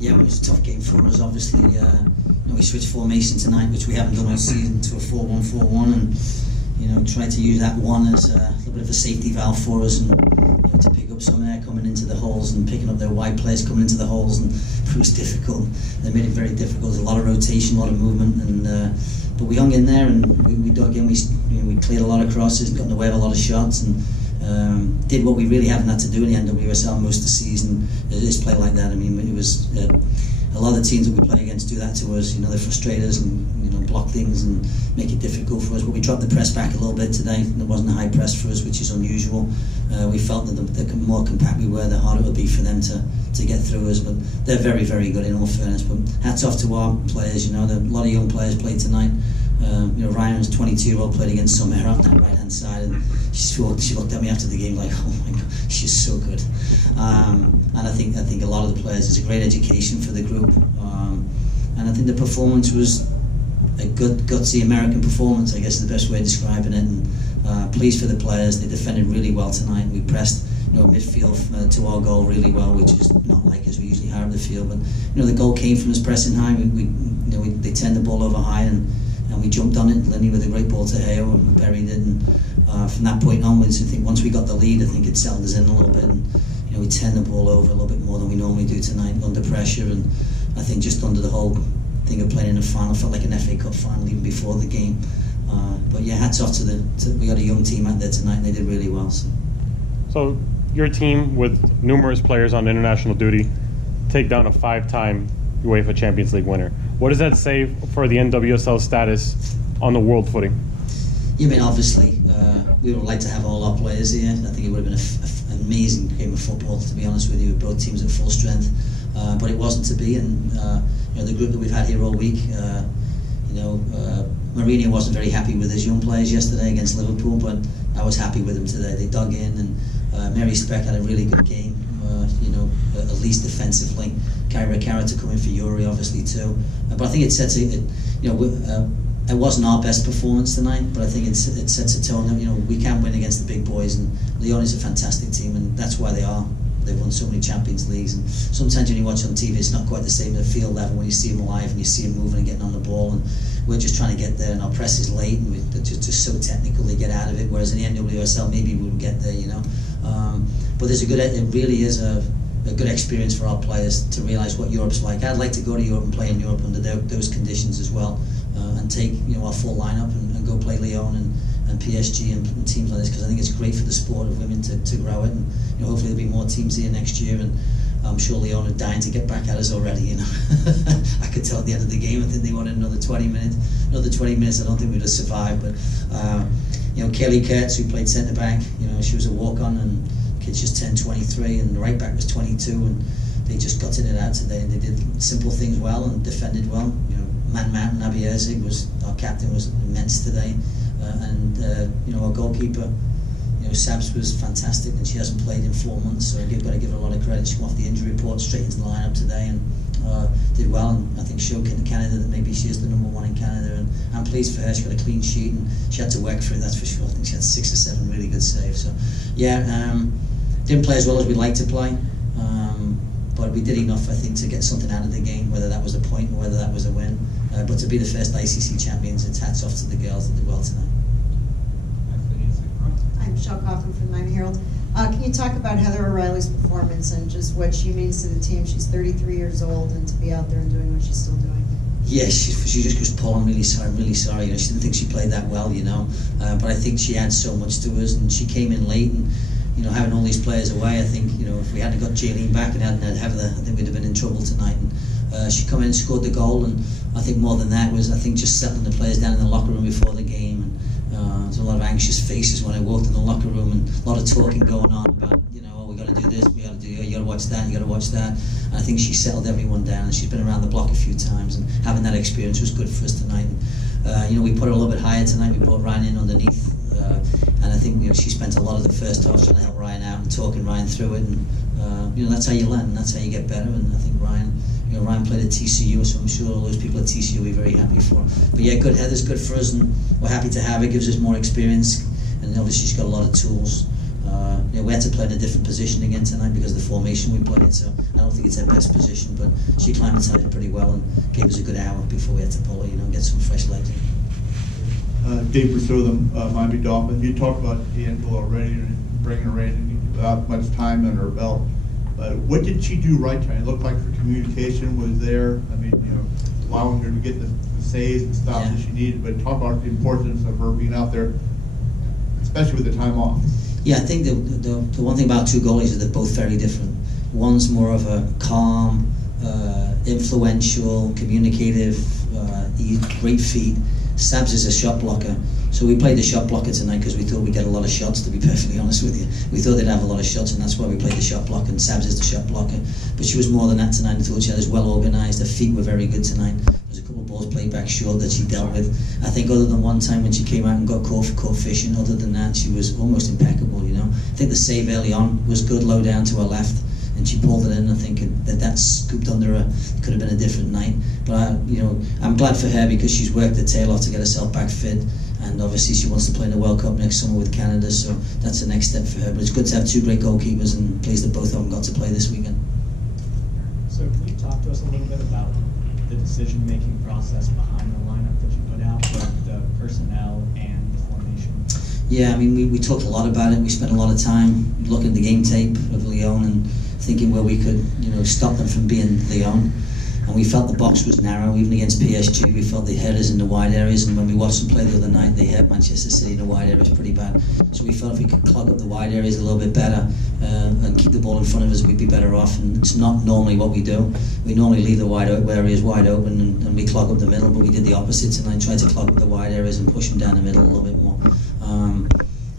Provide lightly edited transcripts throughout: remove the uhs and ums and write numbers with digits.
Yeah, it was a tough game for us. Obviously, we switched formation tonight, which we haven't done all season, to a 4-1-4-1, and tried to use that one as a little bit of a safety valve for us, and to pick up some air coming into the holes and picking up their wide players coming into the holes, and it was difficult. They made it very difficult. There's a lot of rotation, a lot of movement, and but we hung in there and we dug in. We cleared a lot of crosses, got in the way of a lot of shots, and did what we really haven't had to do in the NWSL most of the season, is play like that. I mean, it was a lot of the teams that we play against do that to us. They frustrate us and block things and make it difficult for us. But we dropped the press back a little bit today. There wasn't a high press for us, which is unusual. We felt that the more compact we were, the harder it would be for them to get through us. But they're very, very good in all fairness. But hats off to our players. A lot of young players played tonight. Ryan's 22-year-old played against Sommer on that right-hand side, and she looked at me after the game like, oh my God, she's so good. And I think a lot of the players, it's a great education for the group. And I think the performance was a good, gutsy American performance, I guess is the best way of describing it. And pleased for the players. They defended really well tonight. We pressed midfield to our goal really well, which is not like us. We usually higher up the field, but the goal came from us pressing high. They turned the ball over high, and we jumped on it. Lenny with a great ball to Hale, and we buried it. And from that point onwards, I think once we got the lead, I think it settled us in a little bit. And we turned the ball over a little bit more than we normally do tonight under pressure. And I think just under the whole thing of playing in a final, felt like an FA Cup final even before the game. But yeah, hats off to we got a young team out there tonight, and they did really well. So your team, with numerous players on international duty, take down a 5-time UEFA Champions League winner. What does that say for the NWSL status on the world footing? Obviously, we would like to have all our players here. I think it would have been an amazing game of football, to be honest with you, with both teams at full strength. But it wasn't to be, and the group that we've had here all week, Mourinho wasn't very happy with his young players yesterday against Liverpool, but I was happy with them today. They dug in, and Mary Speck had a really good game, at least defensively. Kyra Carrot to come in for Yuri, obviously, too. But I think it sets it wasn't our best performance tonight, but I think it sets a tone that, we can win against the big boys, and Lyon is a fantastic team, and that's why they are. They've won so many Champions Leagues, and sometimes when you watch on TV, it's not quite the same at the field level when you see them live and you see them moving and getting on the ball, and we're just trying to get there, and our press is late, and we're just so technical to get out of it, whereas in the NWSL maybe we would get there, But it really is a good experience for our players to realise what Europe's like. I'd like to go to Europe and play in Europe under those conditions as well, and take our full lineup and go play Lyon and PSG and teams like this, because I think it's great for the sport of women to grow it, and hopefully there'll be more teams here next year, and I'm sure Lyon are dying to get back at us already. I could tell at the end of the game I think they wanted another 20 minutes. Another 20 minutes I don't think we'd have survived, but Kelly Kurtz, who played centre back, she was a walk-on, and kids just turned 23, and the right back was 22, and they just got in and out today, and they did simple things well and defended well. Man Mountain, Abby Erzig, our captain, was immense today, and our goalkeeper, Sabs, was fantastic, and she hasn't played in 4 months, so you've got to give her a lot of credit. She came off the injury report straight into the lineup today, and did well, and I think showed in Canada that maybe she is the #1 in Canada, and I'm pleased for her. She got a clean sheet, and she had to work for it, that's for sure. I think she had 6 or 7 really good saves, so yeah, didn't play as well as we'd like to play, but we did enough, I think, to get something out of the game, whether that was a point or whether that was a win. But to be the first ICC champions, it's hats off to the girls that did well tonight. I'm Michelle Coughlin from the Miami Herald. Can you talk about Heather O'Reilly's performance and just what she means to the team? She's 33 years old, and to be out there and doing what she's still doing. Yeah, she just goes, Paul, I'm really sorry. She didn't think she played that well, but I think she adds so much to us, and she came in late, and having all these players away, I think, if we hadn't got Jaylene back and hadn't had Heather, I think we'd have been in trouble tonight. And she come in and scored the goal, and I think more than that was, I think, just settling the players down in the locker room before the game. And there's a lot of anxious faces when I walked in the locker room, and a lot of talking going on about, we got to do this, we got to do, you got to watch that, you got to watch that. And I think she settled everyone down, and she's been around the block a few times, and having that experience was good for us tonight. And, we put her a little bit higher tonight. We brought Ryan in underneath, and I think she spent a lot of the first half trying to help Ryan out and talking Ryan through it, and that's how you learn, and that's how you get better. And I think Ryan played at TCU, so I'm sure all those people at TCU will be very happy for her. But yeah, Heather's good for us, and we're happy to have her. Gives us more experience, and obviously she's got a lot of tools. We had to play in a different position again tonight because of the formation we played, so I don't think it's her best position, but she climatized pretty well and gave us a good hour before we had to pull her, and get some fresh legs in. Dave Rousseau, the Miami Dolphins. You talked about the Intl already, bringing her in without much time on her belt. But what did she do right tonight? It looked like her communication was there. I mean, allowing her to get the saves and stops that she needed. But talk about the importance of her being out there, especially with the time off. Yeah, I think the one thing about two goalies is they're both very different. One's more of a calm, influential, communicative, great feet. Sabs is a shot blocker, so we played the shot blocker tonight because we thought we'd get a lot of shots, to be perfectly honest with you. We thought they'd have a lot of shots, and that's why we played the shot blocker, and Sabs is the shot blocker. But she was more than that tonight. I thought she was well organised. Her feet were very good tonight. There's a couple of balls played back short that she dealt with. I think other than one time when she came out and got caught fishing, other than that, she was almost impeccable, I think the save early on was good, low down to her left, and she pulled it in. I think that scooped under her. It could have been a different night, but I'm glad for her because she's worked her tail off to get herself back fit, and obviously she wants to play in the World Cup next summer with Canada, so that's the next step for her. But it's good to have two great goalkeepers, and pleased that both of them got to play this weekend. So can you talk to us a little bit about the decision-making process behind the lineup that you put out, both the personnel and the formation? Yeah, I mean, we talked a lot about it. We spent a lot of time looking at the game tape of Lyon and thinking where we could, stop them from being Lyon. And we felt the box was narrow, even against PSG. We felt they hit us in the wide areas, and when we watched them play the other night, they hit Manchester City in the wide areas pretty bad. So we felt if we could clog up the wide areas a little bit better and keep the ball in front of us, we'd be better off. And it's not normally what we do. We normally leave the wide areas wide open and we clog up the middle, but we did the opposite tonight, tried to clog up the wide areas and push them down the middle a little bit more.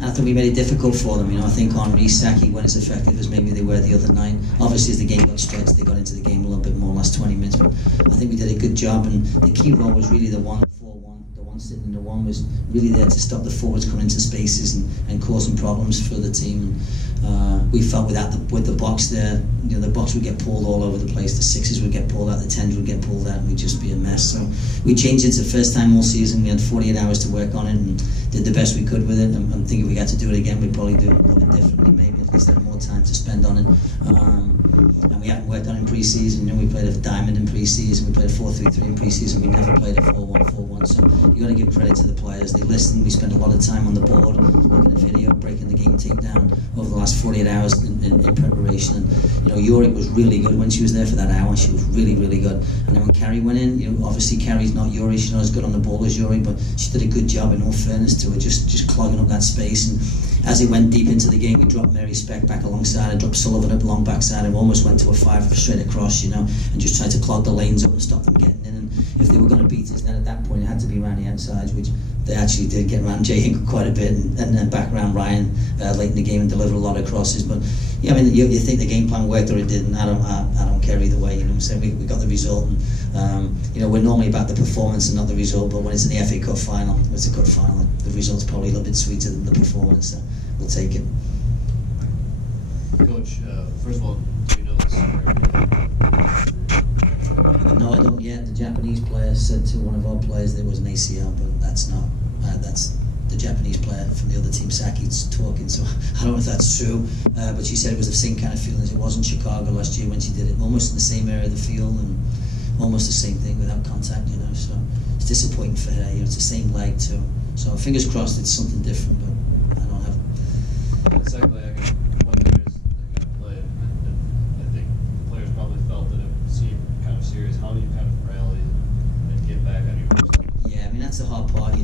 And I think we made it difficult for them. I think Henri Saki weren't as effective as maybe they were the other night. Obviously, as the game got stretched, they got into the game a little bit more last 20 minutes. But I think we did a good job, and the key role was really the 1-4-1. The one sitting in the one was really there to stop the forwards coming into spaces and causing problems for the team. And we felt with the box there, the box would get pulled all over the place. The sixes would get pulled out, the tens would get pulled out, and we'd just be a mess. So we changed it. The first time all season. We had 48 hours to work on it and did the best we could with it. I'm thinking if we got to do it again, we'd probably do it a little bit differently, maybe at least have more time to spend on it. And we haven't worked on it in pre-season. We played a diamond in pre-season, we played a 4-3-3 in pre-season, we never played a 4-1-4-1. So you got to give credit to the players. They listened. We spent a lot of time on the board, looking at video, breaking the game tape down over the last 48 hours in preparation. And Yorick was really good when she was there for that hour. She was really, really good. And then when Carrie went in, obviously Carrie's not Yori. She's not as good on the ball as Yori, but she did a good job, in all fairness to her, just clogging up that space. And as it went deep into the game, we dropped Mary Speck back alongside and dropped Sullivan up along backside and almost went to a 5 straight across, and just tried to clog the lanes up and stop them getting in. And if they were going to beat us, then at that point it had to be around the outsides, which they actually did get around Jay Hinkle quite a bit, and then back around Ryan late in the game and delivered a lot of crosses. But yeah, I mean, you think the game plan worked or it didn't? I don't care either way. So we got the result, and we're normally about the performance and not the result. But when it's in the FA Cup final, it's a cup final. The result's probably a little bit sweeter than the performance. So we'll take it. Coach, first of all, do you know the story? No, I don't yet. The Japanese player said to one of our players there was an ACL, but that's not. That's the Japanese player from the other team, Saki's talking, so I don't know if that's true. But she said it was the same kind of feeling as it was in Chicago last year when she did it, almost in the same area of the field and almost the same thing without contact, So it's disappointing for her. It's the same leg too. So fingers crossed it's something different, but I don't have. And secondly, I got one news that got played, and I think the players probably felt that it seemed kind of serious. How do you kind of rally and get back on your horse? Yeah, I mean that's the hard part,